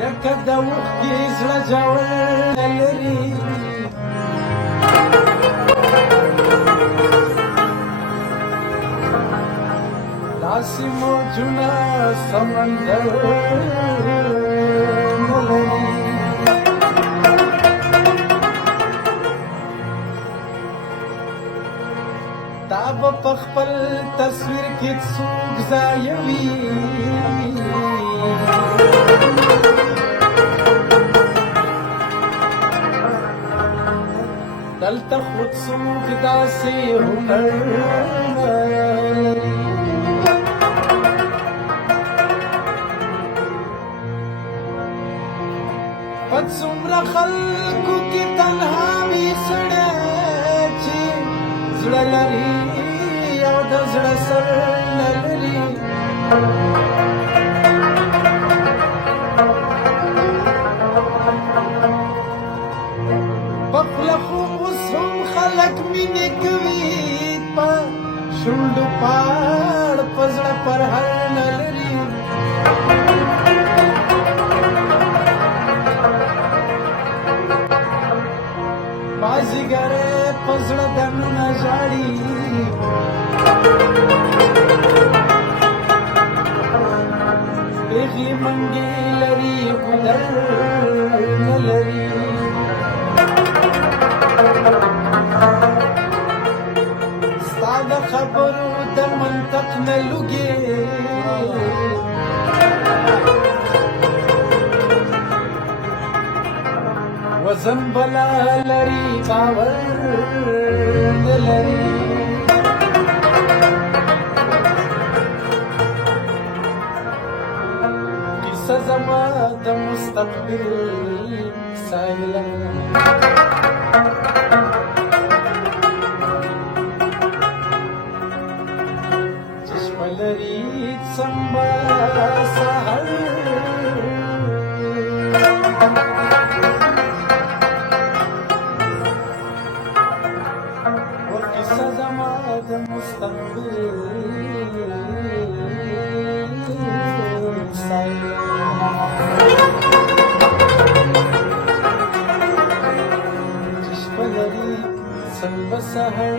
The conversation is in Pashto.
لکه د اوښکې زړه ژور لري داسې موجونه سمندر نه لري تا به په خپل تصویر کې څوک ځایوي دلته خود څوک داسې هنر لري په څومره خلکو کې تنها وي سړی چې زړه لري او د زړه سر نه لري په خوله خو اوس هم خلک مینې کوي په شونډو پاړ په زړه پرهر نه لري بازیګرې په زړه دننه ژاړي پېغلې منګې لري ګودر نه لري ستا د خبرو د منطق نه لوګې وزن بلا لري باور نه لري کیسه زما د مستقبل سایله چشمه لري څمبا سحر وقصة زما د مستقبل چشمه لري څمبا سحر